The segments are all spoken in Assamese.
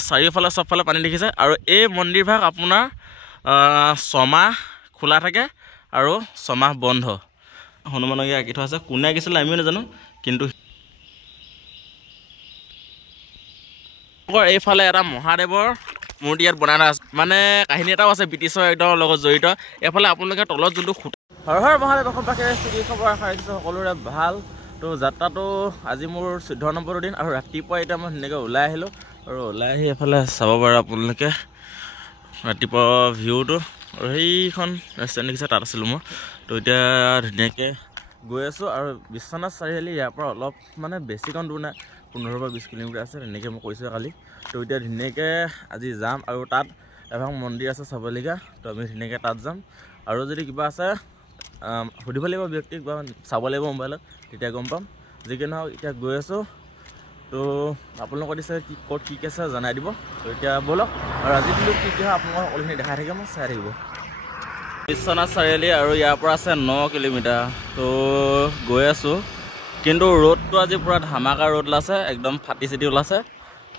চাৰিওফালে চবফালে পানী দেখিছে আৰু এই মন্দিৰভাগ আপোনাৰ 6 মাহ খোলা থাকে আৰু 6 মাহ বন্ধ। হনুমানকে আঁকি থোৱা আছে, কোনে আঁকিছিলে আমিও নাজানো, কিন্তু এইফালে এটা মহাদেৱৰ মূৰ্তি ইয়াত বনাই আছে। মানে কাহিনী এটাও আছে ব্ৰিটিছৰ একদম লগত জড়িত। এইফালে আপোনালোকে তলত যোনটো খুঁটা হৰ হৰ মহাদেৱ অসমবাসীৰ স্থিতি খবৰ আশা ৰাখিছোঁ সকলোৰে ভাল। তো যাত্ৰাটো আজি মোৰ 14 নম্বৰ দিন আৰু ৰাতিপুৱা এতিয়া মই ধুনীয়াকৈ ওলাই আহিলোঁ আৰু ওলাই আহি এফালে চাব পাৰে আপোনালোকে ৰাতিপুৱা ভিউটো। আৰু সেইখন ৰেষ্টুৰেণ্ট দেখিছে তাত আছিলোঁ মই। তো এতিয়া ধুনীয়াকৈ গৈ আছোঁ আৰু বিশ্বনাথ চাৰিআলি ইয়াৰ পৰা অলপ মানে বেছিকণ দূৰ নাই, 15 পৰা 20 কিলোমিটাৰ আছে, তেনেকৈ মই কৈছোঁ কালি। তো এতিয়া ধুনীয়াকৈ আজি যাম আৰু তাত এভাগ মন্দিৰ আছে চাবলগীয়া, তো আমি ধুনীয়াকৈ তাত যাম। আৰু যদি কিবা আছে সুধিব লাগিব ব্যক্তিক বা চাব লাগিব মোবাইলত, তেতিয়া গম পাম। যি কি নহওক এতিয়া গৈ আছোঁ। তো আপোনালোকৰ দিছে কি ক'ত কি আছে জনাই দিব। তো এতিয়া ব'লক আৰু আজি দিলোঁ কি কি হয় আপোনালোকক সকলোখিনি দেখাই থাকিম, মই চাই থাকিব। বিশ্বনাথ চাৰিআলি আৰু ইয়াৰ পৰা আছে 9 কিলোমিটাৰ। তো গৈ আছোঁ, কিন্তু ৰ'দটো আজি পূৰা ধামাকা ৰ'দ ওলাইছে, একদম ফাটি চিটি ওলাইছে।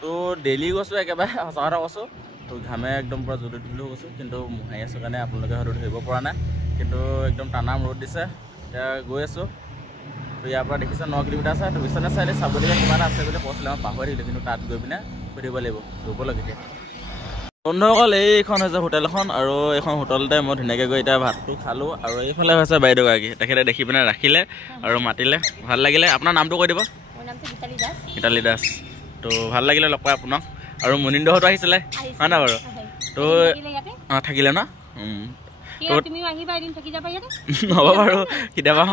তো ডেইলি গৈছোঁ একেবাৰে সঁচা কথা কৈছোঁ। তো ঘামে একদম পূৰা জুলি তুলিও গৈছোঁ, কিন্তু মোহাৰি আছোঁ কাৰণে আপোনালোকে হয়তো ধৰিব পৰা নাই, কিন্তু একদম টানাম ৰ'দ দিছে। এতিয়া গৈ আছোঁ। তো ইয়াৰ পৰা দেখিছে 9 কিলোমিটাৰ আছে। তো বিশ্বনাথ চাৰিআলি চাবলগীয়া কিবা এটা আছে বুলি কৈছিলে, মই পাহৰি থাকিলোঁ, কিন্তু তাত গৈ পিনে সুধিব লাগিব, ৰ'বলৈ এতিয়া। বন্ধুসকল এইখন হৈছে হোটেল এখন আৰু এইখন হোটেলতে মই ধুনীয়াকৈ গৈ এতিয়া ভাতটো খালোঁ। আৰু এইফালে হৈছে বাইদেউগৰাকী, তেখেতে দেখি পিনে ৰাখিলে আৰু মাতিলে, ভাল লাগিলে। আপোনাৰ নামটো কৈ দিব। গীতালি দাস। তো ভাল লাগিলে লগ পাই আপোনাক। আৰু মুনিন্দহঁতো আহিছিলে হয় নাই বাৰু? তো থাকিলে ন? হ'ব বাৰু, কেতিয়াবা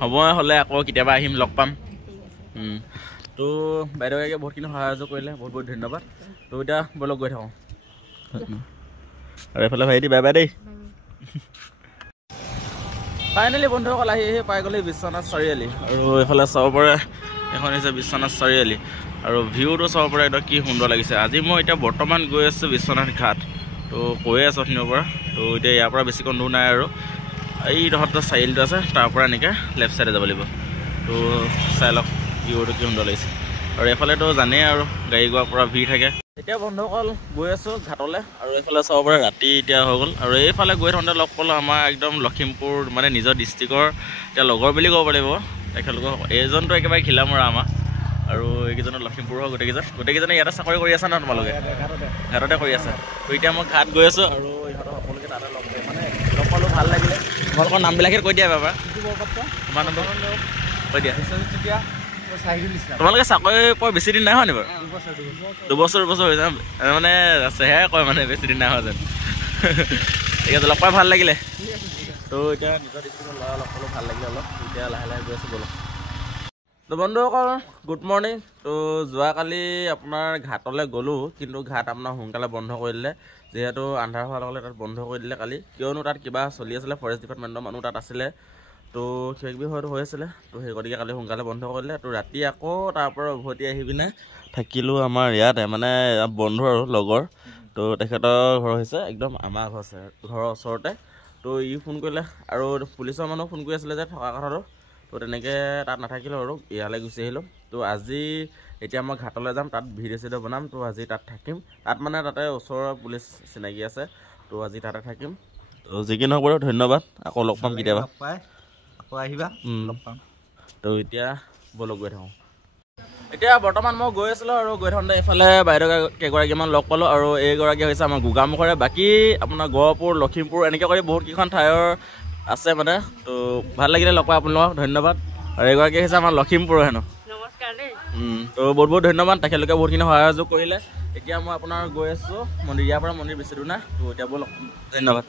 সময় হ'লে আকৌ কেতিয়াবা আহিম, লগ পাম। তো বাইদেউগৰাকীয়ে বহুতখিনি সহায় কৰিলে, বহুত বহুত ধন্যবাদ। তো এতিয়া ব'লক গৈ থাকোঁ। আৰু এইফালে ভাইটি বাই বাই দেই। ফাইনেলি বন্ধুসকল আহি পাই গ'লে বিশ্বনাথ চাৰিআলি। আৰু এইফালে চাব পাৰে এখন হৈছে বিশ্বনাথ চাৰিআলি আৰু ভিউটো চাব পাৰে একদম কি সুন্দৰ লাগিছে। আজি মই এতিয়া বৰ্তমান গৈ আছোঁ বিশ্বনাথ ঘাট। তো কৈয়ে আছোঁ অথনিৰ পৰা। তো এতিয়া ইয়াৰ পৰা বেছিকণ দূৰ নাই আৰু এই ডোখৰতে চাৰিআলিটো আছে, তাৰ পৰা এনেকৈ লেফ্ট ছাইডে যাব লাগিব। তো চাই লওক ভিউটো কি সুন্দৰ লাগিছে। আৰু এইফালেতো জানেই আৰু গাড়ী গোৱাৰ পৰা ভিৰ থাকে। এতিয়া বন্ধুসকল গৈ আছোঁ ঘাটলৈ আৰু এইফালে চাব পাৰে ৰাতি এতিয়া হৈ গ'ল। আৰু এইফালে গৈ থাকোঁতে লগ পালোঁ আমাৰ একদম লখিমপুৰ মানে নিজৰ ডিষ্ট্ৰিক্টৰ এতিয়া লগৰ বুলি ক'ব লাগিব তেখেতলোকৰ। এইজনটো একেবাৰে খিলামৰা আমাৰ, আৰু এইকেইজনৰ লখিমপুৰৰ গোটেইকেইজনে ইয়াতে চাকৰি কৰি আছা ন তোমালোকে? ঘাটতে কৰি আছা। তো এতিয়া মই ঘাট গৈ আছোঁ আৰু ইহঁতৰ সকলোকে তাতে লগ পালোঁ, ভাল লাগিলে। তোমালোকৰ নামবিলাকে কৈ দিয়া বাবা। তোমাৰ নামটো কৈ দিয়া। তোমালোকে চাকৰি পোৱা বেছি দিন নাই হোৱা নি বাৰু? 2 বছৰ হৈছে মানে, চেহেৰাই কয় মানে বেছি দিন নাই হোৱা যেন। ঠিক আছে, লগ পাই ভাল লাগিলে। তো এতিয়া নিজৰ ডিষ্ট্ৰিক্টৰ ল'ৰা লগ পালোঁ, ভাল লাগিলে অলপ। এতিয়া লাহে লাহে গৈ আছোঁ ব'লক। তো বন্ধুসকল গুড মৰ্ণিং। তো যোৱাকালি আপোনাৰ ঘাটলৈ গ'লোঁ, কিন্তু ঘাট আপোনাৰ সোনকালে বন্ধ কৰি দিলে, যিহেতু আন্ধাৰ হোৱাৰ লগে তাত বন্ধ কৰি দিলে কালি। কিয়নো তাত কিবা চলি আছিলে, ফৰেষ্ট ডিপাৰ্টমেণ্টৰ মানুহ তাত আছিলে, তো কিবাকিবি হয়তো হৈ আছিলে। তো সেই গতিকে কালি সোনকালে বন্ধ কৰিলে। তো ৰাতি আকৌ তাৰ পৰা উভতি আহি পিনে থাকিলোঁ আমাৰ ইয়াতে, মানে বন্ধু আৰু লগৰ। তো তেখেতৰ ঘৰ হৈছে একদম আমাৰ ঘৰৰ ওচৰতে। তো ই ফোন কৰিলে আৰু পুলিচৰ মানুহ ফোন কৰি আছিলে যে থকা কথাটো। তো তেনেকৈ তাত নাথাকিলোঁ আৰু ইয়ালৈ গুচি আহিলোঁ। তো আজি এতিয়া মই ঘাটলৈ যাম, তাত ভিডিঅ' চিডিঅ' বনাম। তো আজি তাত থাকিম, তাত মানে তাতে ওচৰৰ পুলিচ চিনাকি আছে। তো আজি তাতে থাকিম। তো যি কি নহওক বাৰু ধন্যবাদ, আকৌ লগ পাম কেতিয়াবা, আকৌ আহিবা লগ পাম। তো এতিয়া ব'লক গৈ থাকোঁ। এতিয়া বৰ্তমান মই গৈ আছিলোঁ আৰু গৈ থাকোঁতে এইফালে বাইদেউ কেইগৰাকীমান লগ পালোঁ। আৰু এইগৰাকী হৈছে আমাৰ গোগামুখৰে, বাকী আপোনাৰ গহপুৰ, লখিমপুৰ এনেকৈ কৰি বহুতকেইখন ঠাইৰ আছে মানে। তো ভাল লাগিলে লগ পাই আপোনালোকক, ধন্যবাদ। আৰু এইগৰাকী হৈছে আমাৰ লখিমপুৰৰ হেনো। তো বহুত বহুত ধন্যবাদ, তেখেতলোকে বহুতখিনি সহায় কৰিলে। এতিয়া মই আপোনাৰ গৈ আছোঁ মন্দিৰ, ইয়াৰ পৰা মন্দিৰ বেছি দূৰ নাই। তো এতিয়া ব'লক, ধন্যবাদ।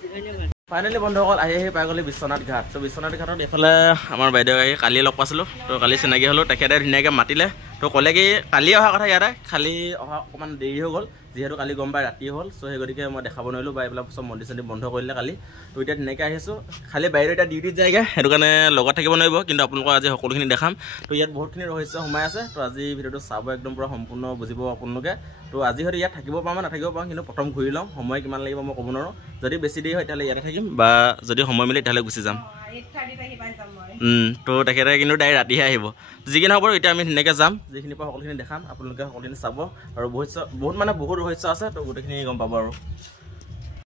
ফাইনেলি বন্ধুসকল আহি পাই গ'লি বিশ্বনাথ ঘাট। তো বিশ্বনাথ ঘাটত এইফালে আমাৰ বাইদেউ কালি লগ পাইছিলোঁ। তো কালি চিনাকি হ'লোঁ, তেখেতে ধুনীয়াকৈ মাতিলে। তো ক'লে কি কালি অহা কথা ইয়াতে, খালি অহা অকণমান দেৰি হৈ গ'ল, যিহেতু কালি গম পাই ৰাতি হ'ল। চ' সেই গতিকে মই দেখাব নোৱাৰিলোঁ, বা এইবিলাক চব মন্দিৰ চন্দিৰ বন্ধ কৰিলে কালি। তো এতিয়া ধুনীয়াকৈ আহিছোঁ, খালি বাইদেউ এতিয়া ডিউটিত যায়গৈ, সেইটো কাৰণে লগত থাকিব নোৱাৰিব, কিন্তু আপোনালোকক আজি সকলোখিনি দেখাম। তো ইয়াত বহুতখিনি ৰহস্য সোমাই আছে। তো আজি ভিডিঅ'টো চাব একদম পূৰা সম্পূৰ্ণ বুজিব আপোনালোকে। তো আজি হয়তো ইয়াত থাকিব পাৰোঁ বা নাথাকিব পাৰোঁ, কিন্তু প্ৰথম ঘূৰি লওঁ, সময় কিমান লাগিব মই ক'ব নোৱাৰোঁ। যদি বেছি দেৰি হয় তেতিয়াহ'লে ইয়াতে থাকিম, বা যদি সময় মিলে তেতিয়াহ'লে গুচি যাম। তো তেখেতে কিন্তু ডাইৰেক্ট ৰাতিহে আহিব যি কি নহওক বাৰু এতিয়া আমি ধুনীয়াকৈ যাম যিখিনিৰ পৰা সকলোখিনি দেখাম আপোনালোকে সকলোখিনি চাব আৰু বহুত ৰহস্য আছে তো গোটেইখিনি গম পাব আৰু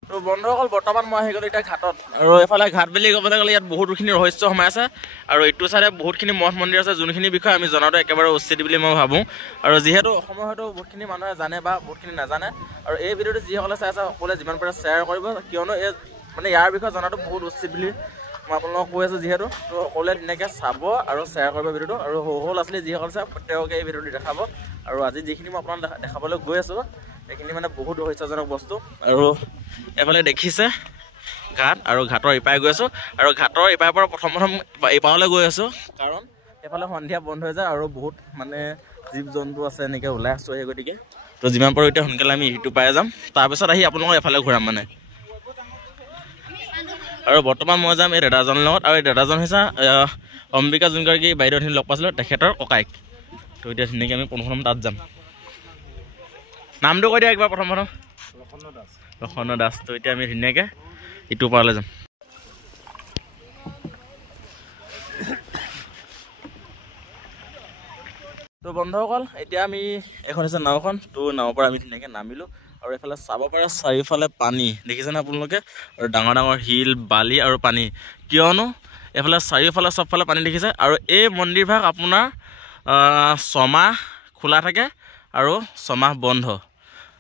তো বন্ধুসকল বৰ্তমান মই আহি গ'লো এতিয়া ঘাটত আৰু এইফালে ঘাট বুলি ক'বলৈ গ'লে ইয়াত বহুতখিনি ৰহস্য সোমাই আছে আৰু এইটো চাইডে বহুতখিনি মঠ মন্দিৰ আছে যোনখিনি বিষয়ে আমি জনাটো একেবাৰে উচিত বুলি মই ভাবোঁ আৰু যিহেতু অসমৰ হয়তো বহুতখিনি মানুহে জানে বা বহুতখিনি নাজানে আৰু এই ভিডিঅ'টো যিসকলে চাই আছে সকলোৱে যিমান পাৰে শ্বেয়াৰ কৰিব কিয়নো এই মানে ইয়াৰ বিষয়ে জনাটো বহুত উচিত বুলি মই আপোনালোকক কৈ আছোঁ যিহেতু তো সকলোৱে ধুনীয়াকৈ চাব আৰু শ্বেয়াৰ কৰিব ভিডিঅ'টো আৰু সৰু ল'ৰা ছোৱালী যিসকলে চাই তেওঁলোকে এই ভিডিঅ'টো দেখাব আৰু আজি যিখিনি মই আপোনালোক দেখাবলৈ গৈ আছোঁ সেইখিনি মানে বহুত ৰহস্যজনক বস্তু আৰু এফালে দেখিছে ঘাট আৰু ঘাটৰ ইপাৰে গৈ আছোঁ আৰু ঘাটৰ ইপাৰৰ পৰা প্ৰথম ইপাৰলৈ গৈ আছোঁ কাৰণ এফালে সন্ধিয়া বন্ধ হৈ যায় আৰু বহুত মানে জীৱ জন্তু আছে এনেকৈ ওলাই আছোঁ সেই গতিকে তো যিমান পাৰোঁ এতিয়া সোনকালে আমি সিটো পাই যাম তাৰপিছত আহি আপোনালোকক এফালে ঘূৰাম মানে আৰু বৰ্তমান মই যাম এই দাদাজনৰ লগত আৰু এই দাদাজন হৈছে অম্বিকা যোনগৰাকী বাইদেউখিনি লগ পাইছিলোঁ তেখেতৰ ককাইক তো এতিয়া ধুনীয়াকৈ আমি প্ৰথম তাত যাম নামটো কৈ দিয়া একবাৰ প্ৰথম লক্ষণ দাস তো এতিয়া আমি ধুনীয়াকৈ ইটো পাৰলৈ যাম তো বন্ধুসকল এতিয়া আমি এখন হৈছে নাওখন তো নাৱৰ পৰা আমি ধুনীয়াকৈ নামিলোঁ আৰু এইফালে চাব পাৰে চাৰিওফালে পানী দেখিছেনে আপোনালোকে আৰু ডাঙৰ ডাঙৰ শিল বালি আৰু পানী কিয়নো এইফালে চাৰিওফালে চবফালে পানী দেখিছে আৰু এই মন্দিৰভাগ আপোনাৰ 6 মাহ খোলা থাকে আৰু 6 মাহ বন্ধ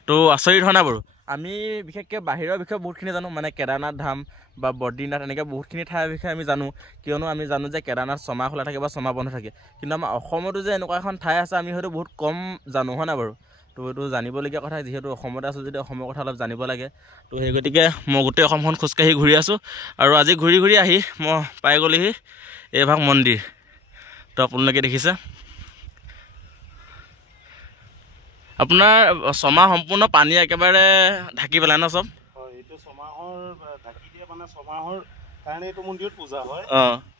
তো আচৰিত হয় নাই বাৰু আমি বিশেষকৈ বাহিৰৰ বিষয়ে বহুতখিনি জানো মানে কেদাৰনাথ ধাম বা বদ্ৰীনাথ এনেকৈ বহুতখিনি ঠাইৰ বিষয়ে আমি জানো কিয়নো আমি জানো যে কেদাৰনাথ 6 মাহ খোলা থাকে বা 6 মাহ বন্ধ থাকে কিন্তু আমাৰ অসমতো যে এনেকুৱা এখন ঠাই আছে আমি হয়তো বহুত কম জানো হয় নাই বাৰু তো এইটো জানিবলগীয়া কথা যিহেতু অসমতে আছোঁ যদি অসমৰ কথা অলপ জানিব লাগে তো সেই গতিকে মই গোটেই অসমখন খোজকাঢ়ি ঘূৰি আছোঁ আৰু আজি ঘূৰি ঘূৰি আহি মই পাই গ'লোহি এইভাগ মন্দিৰ তো আপোনালোকে দেখিছে আপোনাৰ 6 মাহ সম্পূৰ্ণ পানী একেবাৰে ঢাকি পেলাই ন চব এইটো 6 মাহৰ ঢাকি দিয়ে মানে 6 মাহৰ কাৰণে এইটো মন্দিৰত পূজা হয়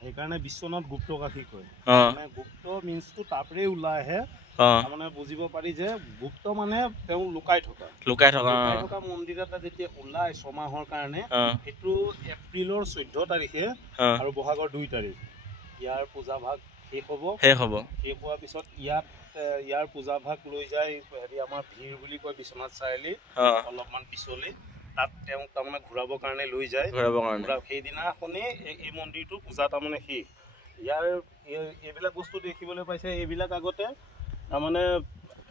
সেইকাৰণে বিশ্বনাথ গুপ্ত কাশী কয় মানে গুপ্ত মিন্সটো তাৰপৰাই ওলাই আহে মানে বুজিব পাৰি যে গুপ্ত মানে তেওঁ লুকাই থকা মন্দিৰ এটা যেতিয়া ওলাই 6 মাহৰ কাৰণে সেইটো এপ্ৰিলৰ 14 তাৰিখে আৰু বহাগৰ 2 তাৰিখ ইয়াৰ পূজা ভাগ শেষ হ'ব শেষ হোৱাৰ পিছত ইয়াৰ পূজা ভাগ লৈ যায় হেৰি আমাৰ ভিৰ বুলি কয় বিশ্বনাথ চাৰিআলি অলপমান পিছলৈ তাত তেওঁ তাৰমানে ঘূৰাবৰ কাৰণে লৈ যায় সেইদিনাখনেই এই মন্দিৰটো পূজা তাৰমানে শেষ ইয়াৰ এইবিলাক বস্তু দেখিবলৈ পাইছে এইবিলাক আগতে তাৰমানে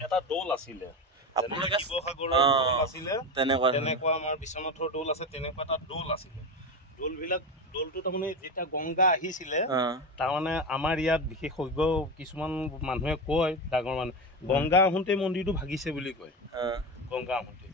এটা দৌল আছিলে শিৱসাগৰৰ দৌল আছিলে তেনেকুৱা আমাৰ বিশ্বনাথৰ দৌল আছে তেনেকুৱা এটা দৌল আছিলে দৌলটো তাৰমানে যেতিয়া গংগা আহিছিলে তাৰমানে আমাৰ ইয়াত বিশেষজ্ঞ কিছুমান মানুহে কয় ডাঙৰ মানুহ গংগা আহোঁতে মন্দিৰটো ভাগিছে বুলি কয় গংগা আহোঁতে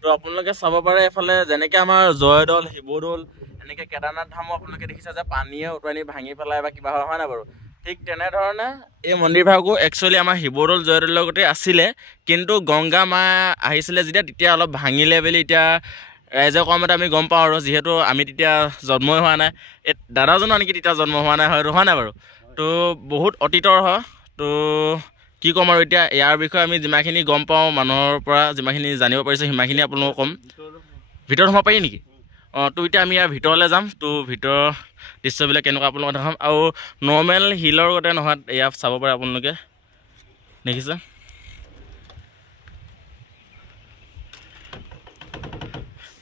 তো আপোনালোকে চাব পাৰে এফালে যেনেকৈ আমাৰ জয়দৌল শিৱদৌল এনেকৈ কেদাৰনাথ ধামো আপোনালোকে দেখিছে যে পানীয়ে উটুৱাই ভাঙি পেলাই বা কিবা হয় নাই বাৰু ঠিক তেনেধৰণে এই মন্দিৰভাগো একচুৱেলি আমাৰ শিৱদৌল জয়দৌলৰ লগতে আছিলে কিন্তু গংগা মা আহিছিলে যেতিয়া তেতিয়া অলপ ভাঙিলে বুলি এতিয়া ৰাইজে কোৱা মতে আমি গম পাওঁ আৰু যিহেতু আমি তেতিয়া জন্মই হোৱা নাই এই দাদাজনো নেকি তেতিয়া জন্ম হোৱা নাই হয়তো হোৱা নাই বাৰু তো বহুত অতীতৰ হয় তো কি ক'ম আৰু এতিয়া ইয়াৰ বিষয়ে আমি যিমানখিনি গম পাওঁ মানুহৰ পৰা যিমানখিনি জানিব পাৰিছোঁ সিমানখিনি আপোনালোকক ক'ম ভিতৰত সোমাব পাৰি নেকি তো এতিয়া আমি ইয়াৰ ভিতৰলৈ যাম তো ভিতৰৰ দৃশ্যবিলাক কেনেকুৱা আপোনালোকক দেখাম আৰু নৰ্মেল শিলৰ গতে নহয় ইয়াত চাব পাৰে আপোনালোকে দেখিছে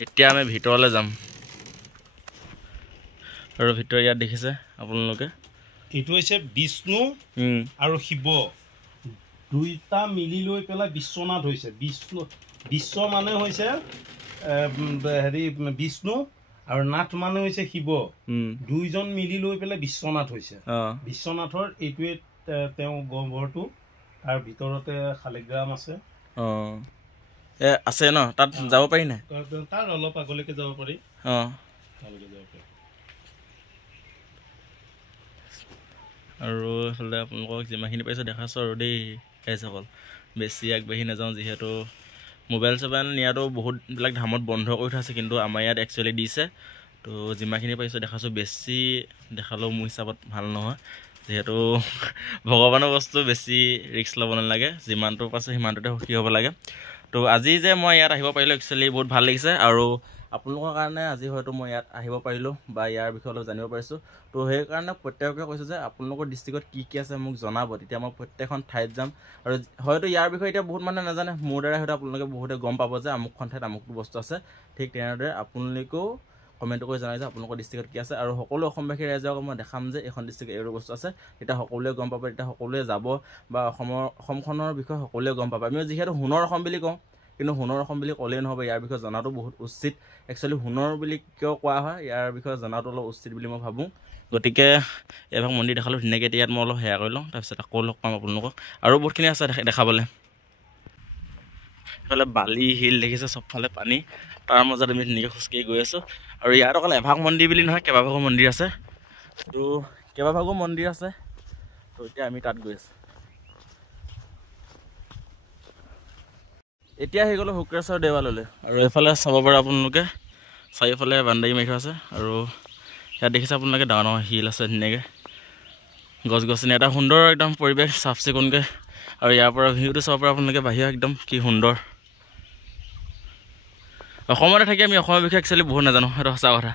এতিয়া আমি ভিতৰলৈ যাম আৰু ভিতৰ ইয়াত দেখিছে আপোনালোকে এইটো হৈছে বিষ্ণু আৰু শিৱ দুইটা মিলি লৈ পেলাই বিশ্বনাথ হৈছে বিশ্ব মানে হৈছে হেৰি বিষ্ণু আৰু নাথ মানে হৈছে শিৱ দুইজন মিলি লৈ পেলাই বিশ্বনাথ হৈছে বিশ্বনাথৰ এইটোৱে তেওঁ গহ্বৰটো তাৰ ভিতৰতে শালিগ্ৰাম আছে আছে ন তাত যাব পাৰি নাই তাৰ অলপ আগলৈকে যাব পাৰি আৰু এইফালে আপোনালোকক যিমানখিনি পাইছোঁ দেখাছোঁ আৰু দেই ৰাইজসকল বেছি আগবাঢ়ি নাযাওঁ যিহেতু মোবাইল চবাইল নিয়াটো বহুতবিলাক ধামত বন্ধ কৰি থোৱা আছে কিন্তু আমাৰ ইয়াত একচুৱেলি দিছে তো যিমানখিনি পাইছোঁ দেখাছোঁ বেছি দেখালেও মোৰ হিচাপত ভাল নহয় যিহেতু ভগৱানৰ বস্তু বেছি ৰিস্ক ল'ব নালাগে যিমানটো পাইছে সিমানটোতে সুখী হ'ব লাগে তো আজি যে মই ইয়াত আহিব পাৰিলোঁ একচুৱেলি বহুত ভাল লাগিছে আৰু আপোনালোকৰ কাৰণে আজি হয়তো মই ইয়াত আহিব পাৰিলোঁ বা ইয়াৰ বিষয়ে অলপ জানিব পাৰিছোঁ। তো সেইকাৰণে প্ৰত্যেককে কৈছোঁ যে আপোনালোকৰ ডিষ্ট্ৰিক্টত কি আছে মোক জনাব, তেতিয়া মই প্ৰত্যেকখন ঠাইত যাম। আৰু হয়তো ইয়াৰ বিষয়ে এতিয়া বহুত মানুহে নাজানে, মোৰ দ্বাৰা হয়তো আপোনালোকে বহুতে গম পাব যে আমুকখন ঠাইত আমুকটো বস্তু আছে। ঠিক তেনেদৰে আপোনালোকেও কমেণ্ট কৰি জনাই যে আপোনালোকৰ ডিষ্ট্ৰিক্টত কি আছে। আৰু সকলো অসমবাসী ৰাইজক মই দেখাম যে এইখন ডিষ্ট্ৰিক্টত এইটো বস্তু আছে, তেতিয়া সকলোৱে গম পাব, তেতিয়া সকলোৱে যাব বা অসমখনৰ বিষয়ে সকলোৱে গম পাব। আমি যিহেতু সোণৰ অসম বুলি কওঁ, কিন্তু সোণৰ অসম বুলি ক'লেই নহ'ব, ইয়াৰ বিষয়ে জনাটো বহুত উচিত। একচুৱেলি সোণৰ বুলি কিয় কোৱা হয়, ইয়াৰ বিষয়ে জনাটো অলপ উচিত বুলি মই ভাবোঁ। গতিকে এভাগ মন্দিৰ দেখালোঁ ধুনীয়াকৈ, এতিয়া ইয়াত মই অলপ সেয়া কৰি লওঁ, তাৰপিছত আকৌ লগ পাম আপোনালোকক। আৰু বহুতখিনি আছে দেখাবলৈ। এইফালে বালি শিল দেখিছে, চবফালে পানী, তাৰ মাজত আমি ধুনীয়াকৈ খোজকাঢ়ি গৈ আছোঁ। আৰু ইয়াত অকল এভাগ মন্দিৰ বুলি নহয়, কেইবাভাগো মন্দিৰ আছে। তো কেইবাভাগো মন্দিৰ আছে, তো এতিয়া আমি তাত গৈ আছোঁ। এতিয়া আহি গ'লোঁ শুক্ৰেশ্বৰ দেৱালয়লৈ। আৰু এইফালে চাব পাৰে আপোনালোকে, চাৰিওফালে বাউণ্ডাৰী মাৰি থোৱা আছে। আৰু ইয়াত দেখিছে আপোনালোকে ডাঙৰ ডাঙৰ শিল আছে, ধুনীয়াকৈ গছ গছনি, এটা সুন্দৰ একদম পৰিৱেশ, চাফ চিকুণকৈ। আৰু ইয়াৰ পৰা ভিউটো চাব পাৰে আপোনালোকে, বাহিৰ একদম কি সুন্দৰ। অসমতে থাকি আমি অসমৰ বিষয়ে একচুৱেলি বহুত নাজানো, সেইটো সঁচা কথা।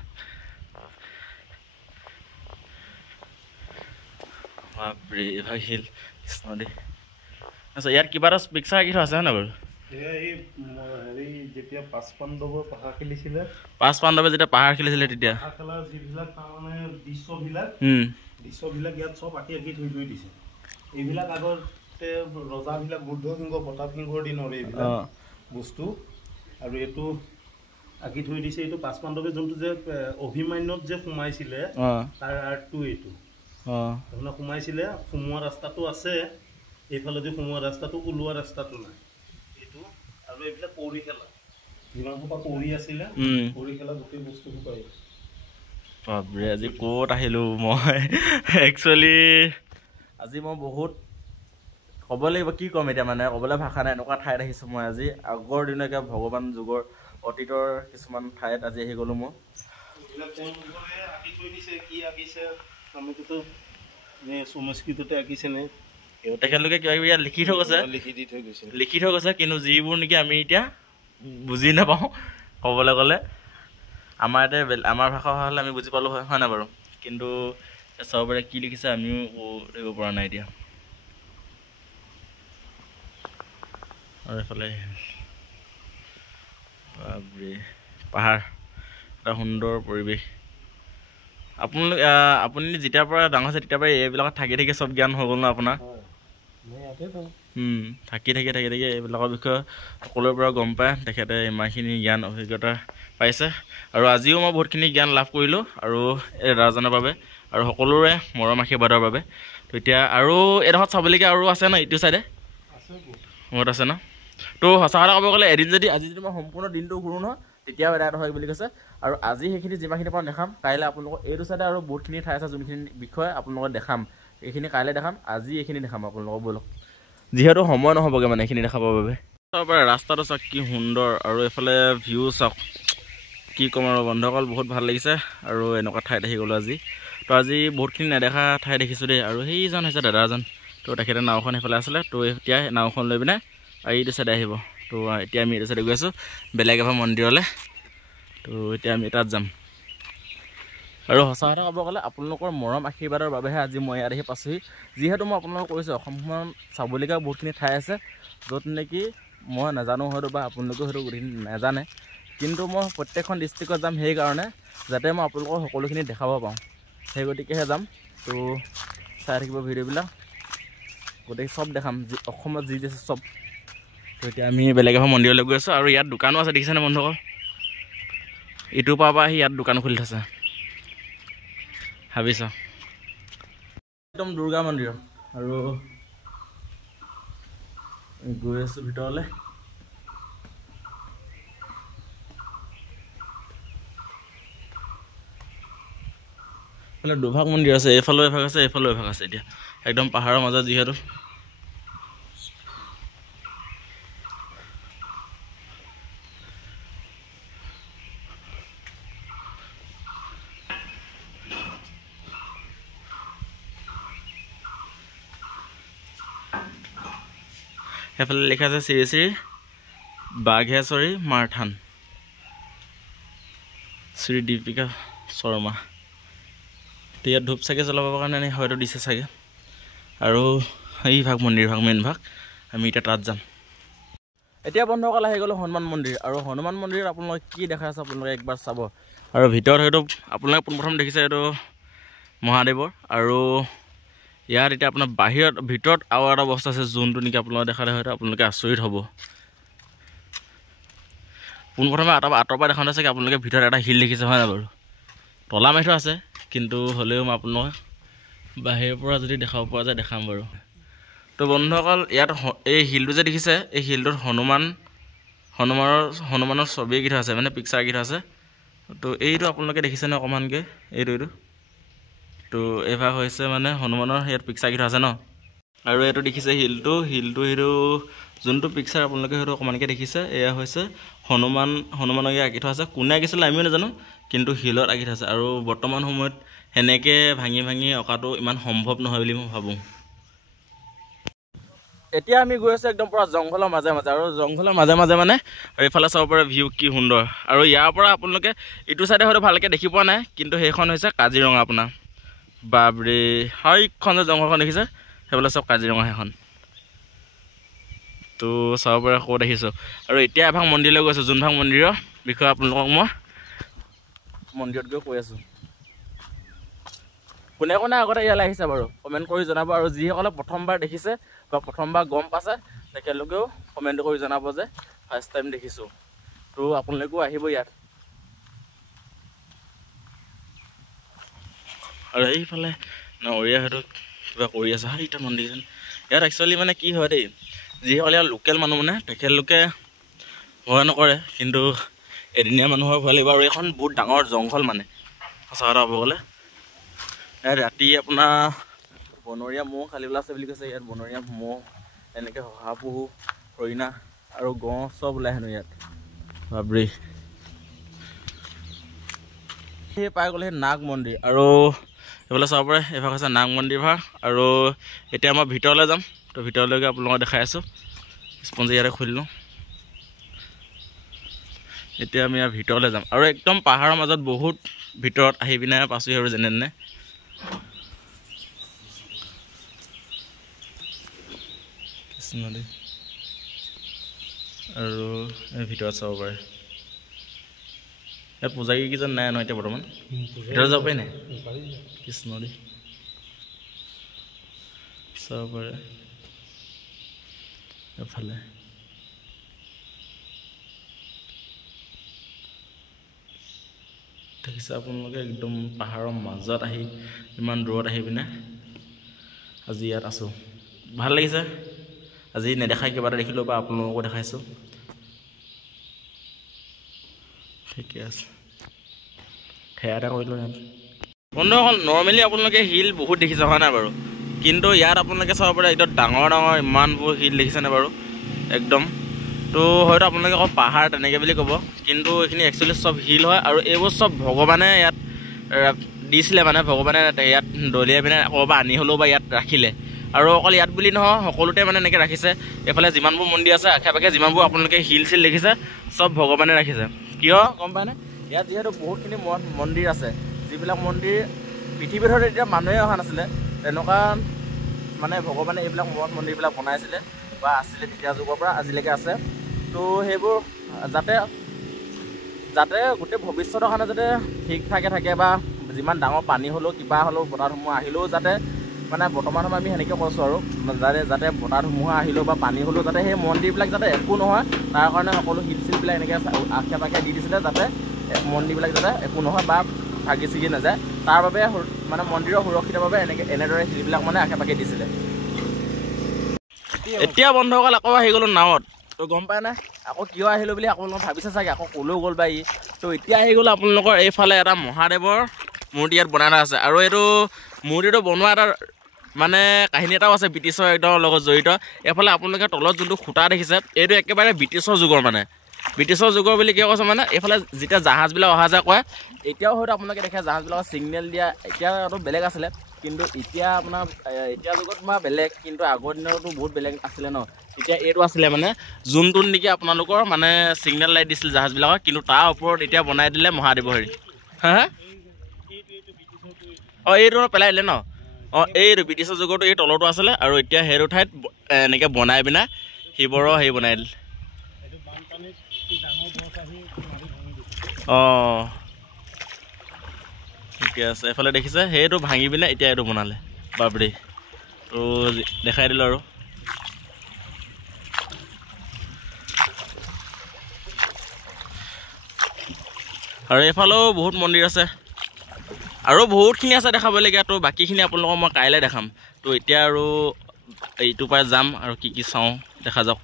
বাপৰে এইভাগ শিল, কৃষ্ণ দেই। আচ্ছা, ইয়াত কিবা এটা পিকচাৰ আঁকি থোৱা আছে হয় নাই বাৰু? যেতিয়া পাঁচ পাণ্ডৱে পাহাৰ খেলিছিলে, যেতিয়া পাহাৰ খেলিছিলে তেতিয়া যিবিলাক তাৰমানে দৃশ্যবিলাক ইয়াত চব আঁকি আঁকি থৈ থৈ দিছে। এইবিলাক আগতে ৰজাবিলাক বুদ্ধ সিংহ প্ৰতাপ সিংহৰ দিনৰ এইবিলাক বস্তু। আৰু এইটো আঁকি থৈ দিছে। এইটো পাঁচ পাণ্ডৱে যোনটো যে অভিমান্যত যে সোমাইছিলে, তাৰ আৰ্টটো এইটো আপোনাৰ সোমাইছিলে। সোমোৱা ৰাস্তাটো আছে, এইফালে যে সোমোৱা ৰাস্তাটো, ওলোৱা ৰাস্তাটো নাই এইটো। আৰু এইবিলাক কৌৰি খেলা, যিমান সোপা কৌৰি আছিলে, কৌৰি খেলা গোটেই বস্তুটো পাই। বাপৰে আজি ক'ত আহিলোঁ মই। একচুৱেলি আজি মই বহুত ক'ব লাগিব, কি ক'ম এতিয়া, মানে ক'বলৈ ভাষা নাই, এনেকুৱা ঠাইত আহিছোঁ মই আজি। আগৰ দিনলৈকে ভগৱান যুগৰ অতীতৰ কিছুমান ঠাইত আজি আহি গ'লোঁ মই। সংস্কৃততে আঁকিছেনে, তেখেতলোকে কিবা কিবি ইয়াত লিখি থৈ গৈছে, কিন্তু যিবোৰ নেকি আমি এতিয়া বুজি নাপাওঁ। ক'বলৈ গ'লে আমাৰ ইয়াতে আমাৰ ভাষা হ'লে আমি বুজি পালোঁ হয় নাই বাৰু? কিন্তু চাব পাৰে কি লিখিছে আমিও ধৰিব পৰা নাই এতিয়া। আৰু এইফালে বাপৰে পাহাৰ, এটা সুন্দৰ পৰিৱেশ। আপুনি যেতিয়াৰ পৰা ডাঙৰ হৈছে তেতিয়াৰ পৰা এইবিলাকত থাকি থাকি চব জ্ঞান হৈ গ'ল ন আপোনাৰ? থাকি থাকি এইবিলাকৰ বিষয়ে সকলোৰে পৰা গম পায়, তেখেতে ইমানখিনি জ্ঞান অভিজ্ঞতা পাইছে। আৰু আজিও মই বহুতখিনি জ্ঞান লাভ কৰিলোঁ, আৰু এই দাদাজনৰ বাবে আৰু সকলোৰে মৰম আশীৰ্বাদৰ বাবে। তো এতিয়া আৰু এইডোখৰত চাবলগীয়া আৰু আছে ন, ইটো চাইডে বহুত আছে ন? তো সঁচা কথা ক'ব গ'লে আজি যদি মই সম্পূৰ্ণ দিনটো ঘূৰোঁ নহয়, তেতিয়াও এটা হয় বুলি কৈছে। আৰু আজি সেইখিনি যিমানখিনি পাওঁ দেখাম, কাইলৈ আপোনালোকক এইটো চাইডে আৰু বহুতখিনি ঠাই আছে যোনখিনি বিষয়ে আপোনালোকক দেখাম। এইখিনি কাইলৈ দেখাম, আজি এইখিনি দেখাম আপোনালোকক, ব'লক। যিহেতু সময় নহ'বগৈ মানে এইখিনি দেখাবৰ বাবে। চাব পাৰে ৰাস্তাটো চাওক কি সুন্দৰ, আৰু এইফালে ভিউ চাওক, কি ক'ম আৰু বন্ধুসকল, বহুত ভাল লাগিছে। আৰু এনেকুৱা ঠাইত আহি গ'লোঁ আজি। তো আজি বহুতখিনি নেদেখা ঠাই দেখিছোঁ দেই। আৰু সেইজন হৈছে দাদাজন, তো তেখেতে নাওখন সেইফালে আছিলে। তো এতিয়া নাওখন লৈ পিনে এইটো চাইডে আহিব। তো এতিয়া আমি এইটো চাইডে গৈ আছোঁ বেলেগ এভাগ মন্দিৰলৈ। তো এতিয়া আমি তাত যাম। আৰু সঁচা কথা ক'ব গ'লে আপোনালোকৰ মৰম আশীৰ্বাদৰ বাবেহে আজি মই ইয়াত আহি পাইছোঁহি। যিহেতু মই আপোনালোকক কৈছোঁ অসমখন চাবলগীয়া বহুতখিনি ঠাই আছে, য'ত নেকি মই নাজানো হয়তো, বা আপোনালোকেও হয়তো গোটেইখিনি নাজানে। কিন্তু মই প্ৰত্যেকখন ডিষ্ট্ৰিক্টত যাম সেইকাৰণে, যাতে মই আপোনালোকক সকলোখিনি দেখাব পাৰোঁ, সেই গতিকেহে যাম। তো চাই থাকিব ভিডিঅ'বিলাক, গোটেই চব দেখাম, অসমত যি আছে চব। তো এতিয়া আমি বেলেগ এখন মন্দিৰলৈ গৈ আছোঁ। আৰু ইয়াত দোকানো আছে দেখিছেনে বন্ধুসকল? ইটোৰ পৰা আহি ইয়াত দোকান খুলি থৈছে, ভাবিছ। একদম দুৰ্গা মন্দিৰ। আৰু গৈ আছোঁ ভিতৰলৈ। এইফালে দুভাগ মন্দিৰ আছে, এইফালেও এভাগ আছে, এইফালেও এভাগ আছে। এতিয়া একদম পাহাৰৰ মাজত যিহেতু। সেইফালে লিখা আছে শ্ৰী শ্ৰী বাঘেশ্বৰী মাৰ থান। শ্ৰী দীপিকা শৰ্মা। তো ইয়াত ধূপ চাগে জ্বলাবৰ কাৰণে হয়তো দিছে চাগে। আৰু এই ভাগ মন্দিৰ ভাগ মেইন ভাগ, আমি এতিয়া তাত যাম। এতিয়া বন্ধুসকল আহি গ'লোঁ হনুমান মন্দিৰ। আৰু হনুমান মন্দিৰত আপোনালোকে কি দেখা আছে আপোনালোকে একবাৰ চাব। আৰু ভিতৰত হয়তো আপোনালোকে পোনপ্ৰথম দেখিছে এইটো মহাদেৱৰ। আৰু ইয়াত এতিয়া আপোনাৰ ভিতৰত আৰু এটা বস্তু আছে যোনটো নেকি আপোনালোকে দেখালে হয়তো আপোনালোকে আচৰিত হ'ব। পোনপ্ৰথমে আঁতৰ পৰা দেখাওঁতে চাগে আপোনালোকে ভিতৰত এটা শিল দেখিছে হয় নাই বাৰু? তলা মাৰি থোৱা আছে, কিন্তু হ'লেও মই আপোনালোকক বাহিৰৰ পৰা যদি দেখাব পৰা যায় দেখাম বাৰু। তো বন্ধুসকল ইয়াত এই শিলটো যে দেখিছে, এই শিলটোত হনুমানৰ ছবি আঁকি থোৱা আছে, মানে পিকচাৰ আঁকি থোৱা আছে। তো এইটো আপোনালোকে দেখিছেনে অকণমানকৈ এইটো। তো এইভাগ হৈছে মানে হনুমানৰ ইয়াত পিকচাৰ আঁকি থোৱা আছে ন। আৰু এইটো দেখিছে শিলটো সেইটো যোনটো পিকচাৰ আপোনালোকে সেইটো অকণমানকৈ দেখিছে, এয়া হৈছে হনুমানক আঁকি থোৱা আছে। কোনে আঁকিছিলে আমিও নাজানো, কিন্তু শিলত আঁকি থোৱা আছে। আৰু বৰ্তমান সময়ত সেনেকৈ ভাঙি অঁকাটো ইমান সম্ভৱ নহয় বুলি মই ভাবোঁ। এতিয়া আমি গৈ আছোঁ একদম পূৰা জংঘলৰ মাজে আৰু জংঘলৰ মাজে মানে এইফালে চাব পাৰে ভিউ কি সুন্দৰ। আৰু ইয়াৰ পৰা আপোনালোকে ইটো চাইডে হয়তো ভালকৈ দেখি পোৱা নাই, কিন্তু সেইখন হৈছে কাজিৰঙা আপোনাৰ। বাপৰে সেইখন যে জংঘলখন দেখিছে সেইফালে চব কাজিৰঙা সেইখন। তো চাব পাৰে ক'ত দেখিছোঁ। আৰু এতিয়া এভাগ মন্দিৰলৈ গৈছোঁ, যোনভাগ মন্দিৰৰ বিষয়ে আপোনালোকক মই মন্দিৰত গৈ কৈ আছোঁ। কোনে আগতে ইয়ালৈ আহিছে বাৰু কমেণ্ট কৰি জনাব। আৰু যিসকলে প্ৰথমবাৰ দেখিছে বা প্ৰথমবাৰ গম পাইছে তেখেতলোকেও কমেণ্ট কৰি জনাব যে ফাৰ্ষ্ট টাইম দেখিছোঁ। তো আপোনালোকেও আহিব ইয়াত। আৰু এইফালে নগৰীয়া হয়তো কিবা কৰি আছে এতিয়া মন্দিৰখন। ইয়াত একচুৱেলি মানে কি হয় দেই, যিসকলে ইয়াৰ লোকেল মানুহ মানে তেখেতলোকে ভয় নকৰে, কিন্তু এদিনীয়া মানুহৰ ভয় লাগিব। আৰু এইখন বহুত ডাঙৰ জংঘল মানে সঁচা কথা ক'ব গ'লে। ইয়াত ৰাতি আপোনাৰ বনৰীয়া ম'হ খালী ওলাইছে বুলি কৈছে। ইয়াত বনৰীয়া ম'হ এনেকৈ শহাপহু হৰিণা আৰু গঁড় চব ওলাই হেনো ইয়াত। বাপৰে সেই পাই গ'লে সেই নাগ মন্দিৰ। আৰু এইফালে চাব পাৰে এইভাগ হৈছে নাগ মন্দিৰ ভাগ। আৰু এতিয়া মই ভিতৰলৈ যাম। তো ভিতৰলৈকে আপোনালোকক দেখাই আছোঁ। স্পঞ্জি ইয়াতে খুলি লওঁ। এতিয়া আমি ইয়াৰ ভিতৰলৈ যাম। আৰু একদম পাহাৰৰ মাজত বহুত ভিতৰত আহি পিনে পাইছোঁ আৰু যেনে নদী। আৰু ভিতৰত চাব পাৰে ইয়াত পূজাৰী কেইজন নাই ন এতিয়া বৰ্তমান। ভিতৰত যাব পাৰি নাই কৃষ্ণ নদী চাব পাৰে। এফালে দেখিছে আপোনালোকে একদম পাহাৰৰ মাজত আহি ইমান দূৰত আহি পিনে আজি ইয়াত আছোঁ। ভাল লাগিছে। আজি নেদেখাই কিবা এটা দেখিলোঁ বা আপোনালোককো দেখাইছোঁ। ঠিকে আছে, সেয়া এটা কৰিলোঁ ইয়াত। বন্ধুসকল নৰ্মেলি আপোনালোকে শিল বহুত দেখিছে হয় নাই বাৰু, কিন্তু ইয়াত আপোনালোকে চাব পাৰে একদম ডাঙৰ ইমানবোৰ শিল দেখিছেনে বাৰু একদম। তো হয়তো আপোনালোকে আকৌ পাহাৰ তেনেকৈ বুলি ক'ব, কিন্তু এইখিনি একচুৱেলি চব শিল হয়। আৰু এইবোৰ চব ভগৱানে ইয়াত দিছিলে, মানে ভগৱানে ইয়াত দলিয়াই পিনে ক'ৰবাত আনি হ'লেও বা ইয়াত ৰাখিলে। আৰু অকল ইয়াত বুলি নহয়, সকলোতে মানে এনেকৈ ৰাখিছে। এইফালে যিমানবোৰ মন্দিৰ আছে আশে পাশে যিমানবোৰ আপোনালোকে শিল দেখিছে চব ভগৱানে ৰাখিছে। কিয় গম পায়নে? ইয়াত যিহেতু বহুতখিনি মন্দিৰ আছে, যিবিলাক মন্দিৰ পৃথিৱীৰ ভিতৰত এতিয়া মানুহে অহা নাছিলে, তেনেকুৱা মানে ভগৱানে এইবিলাক মন্দিৰবিলাক বনাইছিলে বা আছিলে তেতিয়া যুগৰ পৰা আজিলৈকে আছে। তো সেইবোৰ যাতে গোটেই ভৱিষ্যতৰ কাৰণে যাতে ঠিক ঠাকে থাকে, বা যিমান ডাঙৰ পানী হ'লেও কিবা হ'লেও বতাহ ধুমুহা আহিলেও যাতে মানে বৰ্তমান সময় আমি সেনেকৈ কৈছোঁ আৰু যাতে বতাহ ধুমুহা আহিলেও বা পানী হ'লেও যাতে সেই মন্দিৰবিলাক যাতে একো নহয়, তাৰ কাৰণে সকলো শিলবিলাক এনেকৈ আশে পাশে দি দিছিলে, যাতে মন্দিৰবিলাক যাতে একো নহয় বা ভাগি ছিগি নাযায়। তাৰ বাবে মানে মন্দিৰৰ সুৰক্ষিতৰ বাবে এনেদৰে শিলবিলাক মানে আশে পাশে দিছিলে। এতিয়া বন্ধুসকল আকৌ আহি গ'লোঁ নাৱত। তো গম পাই নাই আকৌ কিয় আহিলোঁ বুলি আপোনালোকে ভাবিছে চাগে, আকৌ ক'লেও গ'ল বা তো এতিয়া আহি গ'লোঁ আপোনালোকৰ এইফালে এটা মহাদেৱৰ মূৰ্তি ইয়াত বনাই থোৱা আছে। আৰু এইটো মূৰ্তিটো বনোৱা এটা মানে কাহিনী এটাও আছে ব্ৰিটিছৰ একদম লগত জড়িত। এইফালে আপোনালোকে তলত যোনটো খুঁটা দেখিছে এইটো একেবাৰে ব্ৰিটিছৰ যুগৰ, মানে ব্ৰিটিছৰ যুগৰ বুলি কিয় কৈছে মানে এইফালে যেতিয়া জাহাজবিলাক অহা যোৱা কৰে, এতিয়াও হয়তো আপোনালোকে দেখে জাহাজবিলাকৰ ছিগনেল দিয়া, এতিয়াতো বেলেগ আছিলে, কিন্তু এতিয়া আপোনাৰ এতিয়া যুগত তোমাৰ বেলেগ কিন্তু আগৰ দিনতো বহুত বেলেগ আছিলে ন এতিয়া এইটো আছিলে মানে যোনটো নেকি আপোনালোকৰ মানে ছিগনেল লাইট দিছিল জাহাজবিলাকৰ কিন্তু তাৰ ওপৰত এতিয়া বনাই দিলে মহাদেৱৰ হেৰি হা অঁ এইটো পেলাই দিলে ন অঁ এইটো ব্ৰিটিছৰ যুগতো এই তলতো আছিলে আৰু এতিয়া সেইটো ঠাইত এনেকৈ বনাই পিনে শিৱৰৰ হেৰি বনাই দিলে অঁ ঠিকে আছে এফালে দেখিছে সেইটো ভাঙি পিনে এতিয়া এইটো বনালে বাপৰে তো দেখাই দিলোঁ আৰু এইফালেও বহুত মন্দিৰ আছে আৰু বহুতখিনি আছে দেখাবলগীয়া তো বাকীখিনি আপোনালোকক মই কাইলৈ দেখাম তো এতিয়া আৰু এইটোৰ পৰা যাম আৰু কি চাওঁ দেখা যাওক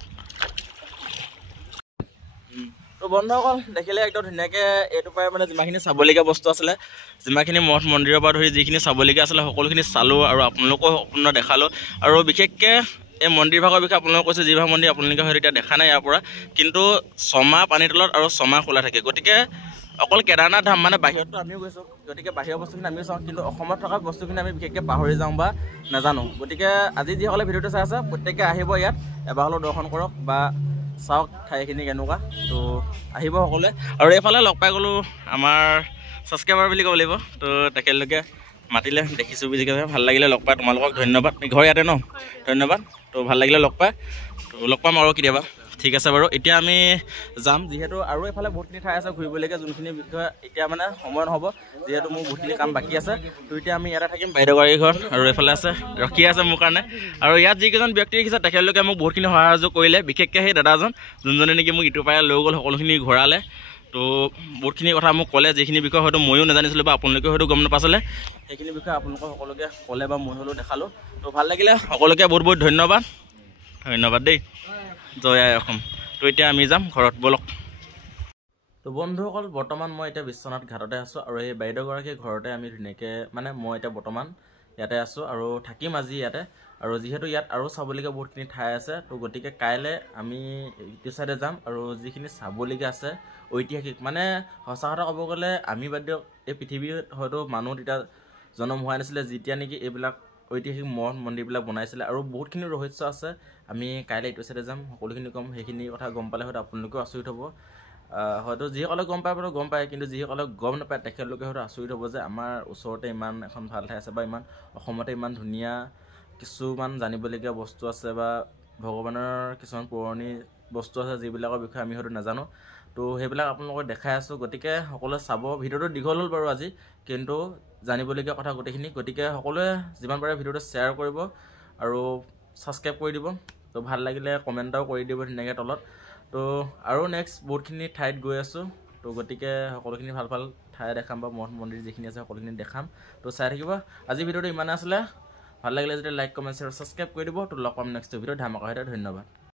তো বন্ধুসকল দেখিলে একদম ধুনীয়াকৈ এইটোৰ পৰাই মানে যিমানখিনি চাবলগীয়া বস্তু আছিলে যিমানখিনি মঠ মন্দিৰৰ পৰা ধৰি যিখিনি চাবলগীয়া আছিলে সকলোখিনি চালোঁ আৰু আপোনালোকক সম্পূৰ্ণ দেখালোঁ আৰু বিশেষকৈ এই মন্দিৰভাগৰ বিষয়ে আপোনালোকক কৈছোঁ যিভাগ মন্দিৰ আপোনালোকে হয়তো এতিয়া দেখা নাই ইয়াৰ পৰা কিন্তু ছমাহ পানীৰ তলত আৰু ছমাহ খোলা থাকে গতিকে অকল কেদাৰনাথ ধাম মানে বাহিৰততো আমিও গৈছোঁ গতিকে বাহিৰৰ বস্তুখিনি আমিও চাওঁ কিন্তু অসমত থকা বস্তুখিনি আমি বিশেষকৈ পাহৰি যাওঁ বা নাজানো গতিকে আজি যিসকলে ভিডিঅ'টো চাই আছে প্ৰত্যেকে আহিব ইয়াত এবাৰ হ'লেও দৰ্শন কৰক বা চাওক ঠাইখিনি কেনেকুৱা তো আহিব সকলোৱে আৰু এইফালে লগ পাই গ'লোঁ আমাৰ ছাবস্ক্ৰাইবাৰ বুলি ক'ব লাগিব তো তেখেতলোকে মাতিলে দেখিছোঁ বুলি ভাল লাগিলে লগ পাই তোমালোকক ধন্যবাদ ঘৰ ইয়াতে ন ধন্যবাদ তো ভাল লাগিলে লগ পাই তো লগ পাম আৰু কেতিয়াবা ঠিক আছে বাৰু এতিয়া আমি যাম যিহেতু আৰু এইফালে বহুতখিনি ঠাই আছে ঘূৰিবলগীয়া যোনখিনি বিষয়ে এতিয়া মানে সময় নহ'ব যিহেতু মোৰ বহুতখিনি কাম বাকী আছে তো এতিয়া আমি ইয়াতে থাকিম বাইদেউগৰাকীৰ ঘৰত আৰু এইফালে আছে ৰখি আছে মোৰ কাৰণে আৰু ইয়াত যিকেইজন ব্যক্তি দেখিছে তেখেতলোকে মোক বহুতখিনি সহায় সহযোগ কৰিলে বিশেষকৈ সেই দাদাজন যোনজনে নেকি মোক ইটোৰ পৰাই লৈ গ'ল সকলোখিনি ঘূৰালে তো বহুতখিনি কথা মোক ক'লে যিখিনি বিষয়ে হয়তো ময়ো নাজানিছিলোঁ বা আপোনালোকে হয়তো গম নাপাইছিলে সেইখিনি বিষয়ে আপোনালোকক সকলোকে ক'লে বা মই হ'লেও দেখালোঁ তো ভাল লাগিলে সকলোকে বহুত বহুত ধন্যবাদ দেই জয় আই অসম তো এতিয়া আমি যাম ঘৰত ব'লক তো বন্ধুসকল বৰ্তমান মই এতিয়া বিশ্বনাথ ঘাটতে আছোঁ আৰু এই বাইদেউগৰাকীৰ ঘৰতে আমি ধুনীয়াকৈ মানে মই এতিয়া বৰ্তমান ইয়াতে আছোঁ আৰু থাকিম আজি ইয়াতে আৰু যিহেতু ইয়াত আৰু চাবলগীয়া বহুতখিনি ঠাই আছে তো গতিকে কাইলৈ আমি ইটো চাইডে যাম আৰু যিখিনি চাবলগীয়া আছে ঐতিহাসিক মানে সঁচা কথা ক'ব গ'লে আমি বাদ দিয়ক এই পৃথিৱীত হয়তো মানুহ তেতিয়া জন্ম হোৱা নাছিলে যেতিয়া নেকি এইবিলাক ঐতিহাসিক মঠ মন্দিৰবিলাক বনাইছিলে আৰু বহুতখিনি ৰহস্য আছে আমি কাইলৈ এইটো চাইডে যাম সকলোখিনি ক'ম সেইখিনি কথা গম পালে হয়তো আপোনালোকেও আচৰিত হ'ব হয়তো যিসকলে গম পায় কিন্তু যিসকলে গম নাপায় তেখেতলোকে হয়তো আচৰিত হ'ব যে আমাৰ ওচৰতে ইমান এখন ভাল ঠাই আছে বা ইমান অসমতে ইমান ধুনীয়া কিছুমান জানিবলগীয়া বস্তু আছে বা ভগৱানৰ কিছুমান পুৰণি বস্তু আছে যিবিলাকৰ বিষয়ে আমি হয়তো নাজানো তো সেইবিলাক আপোনালোকক দেখাই আছোঁ গতিকে সকলোৱে চাব ভিডিঅ'টো দীঘল হ'ল বাৰু আজি কিন্তু জানিবলগীয়া কথা গোটেইখিনি গতিকে সকলোৱে যিমান পাৰে ভিডিঅ'টো শ্বেয়াৰ কৰিব আৰু ছাবস্ক্ৰাইব কৰি দিব তো ভাল লাগিলে কমেণ্টও কৰি দিব ধুনীয়াকৈ তলত তো আৰু নেক্সট বহুতখিনি ঠাইত গৈ আছোঁ তো গতিকে সকলোখিনি ভাল ভাল ঠাই দেখাম বা মঠ মন্দিৰ যিখিনি আছে সকলোখিনি দেখাম তো চাই থাকিব আজি ভিডিঅ'টো ইমানে আছিলে ভাল লাগিলে যদি লাইক কমেণ্ট শ্বেয়াৰ ছাবস্ক্ৰাইব কৰি দিব তো লগ পাম নেক্সট ভিডিঅ'ত ধামাকা ধন্যবাদ